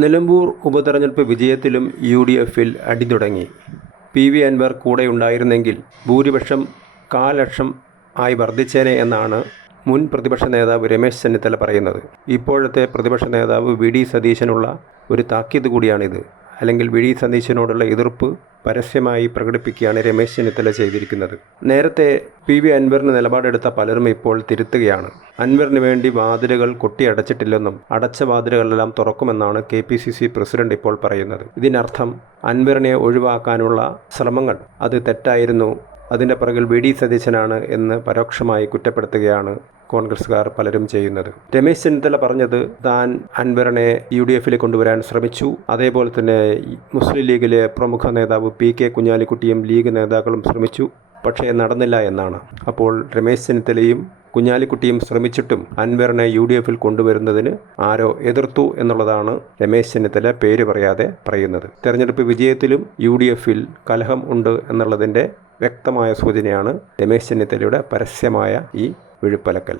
നിലമ്പൂർ ഉപതെരഞ്ഞെടുപ്പ് വിജയത്തിലും UDFൽ അടി തുടങ്ങി. PV അൻവർ കൂടെയുണ്ടായിരുന്നെങ്കിൽ ഭൂരിപക്ഷം 1/4 ലക്ഷം ആയി വർദ്ധിച്ചേനെ എന്നാണ് മുൻ പ്രതിപക്ഷ നേതാവ് രമേശ് ചെന്നിത്തല പറയുന്നത്. ഇപ്പോഴത്തെ പ്രതിപക്ഷ നേതാവ് VD സതീശനുള്ള ഒരു താക്കീത് കൂടിയാണിത്. അല്ലെങ്കിൽ VD സതീശനോടുള്ള എതിർപ്പ് പരസ്യമായി പ്രകടിപ്പിക്കുകയാണ് രമേശ് ചെന്നിത്തല ചെയ്തിരിക്കുന്നത്. നേരത്തെ PV അൻവറിന് നിലപാടെടുത്ത പലരും ഇപ്പോൾ തിരുത്തുകയാണ്. അൻവറിന് വേണ്ടി വാതിലുകൾ കൊട്ടിയടച്ചിട്ടില്ലെന്നും അടച്ച വാതിലുകളെല്ലാം തുറക്കുമെന്നാണ് KPCC പ്രസിഡന്റ് ഇപ്പോൾ പറയുന്നത്. ഇതിനർത്ഥം അൻവറിനെ ഒഴിവാക്കാനുള്ള ശ്രമങ്ങൾ അത് തെറ്റായിരുന്നു, അതിൻ്റെ പിറകിൽ VD സതീശനാണ് എന്ന് പരോക്ഷമായി കുറ്റപ്പെടുത്തുകയാണ് കോൺഗ്രസ്സുകാർ പലരും ചെയ്യുന്നത്. രമേശ് ചെന്നിത്തല പറഞ്ഞത് താൻ അൻവറിനെ UDFലേക്ക് കൊണ്ടുവരാൻ ശ്രമിച്ചു, അതേപോലെ തന്നെ മുസ്ലിം ലീഗിലെ പ്രമുഖ നേതാവ് PK കുഞ്ഞാലിക്കുട്ടിയും ലീഗ് നേതാക്കളും ശ്രമിച്ചു, പക്ഷേ നടന്നില്ല എന്നാണ്. അപ്പോൾ രമേശ് ചെന്നിത്തലയും കുഞ്ഞാലിക്കുട്ടിയും ശ്രമിച്ചിട്ടും അൻവറിനെ UDFൽ കൊണ്ടുവരുന്നതിന് ആരോ എതിർത്തു എന്നുള്ളതാണ് രമേശ് ചെന്നിത്തല പേര് പറയാതെ പറയുന്നത്. തെരഞ്ഞെടുപ്പ് വിജയത്തിലും UDFൽ കലഹം ഉണ്ട് എന്നുള്ളതിൻ്റെ വ്യക്തമായ സൂചനയാണ് രമേശ് ചെന്നിത്തലയുടെ പരസ്യമായ ഈ വിഴുപ്പലക്കൽ.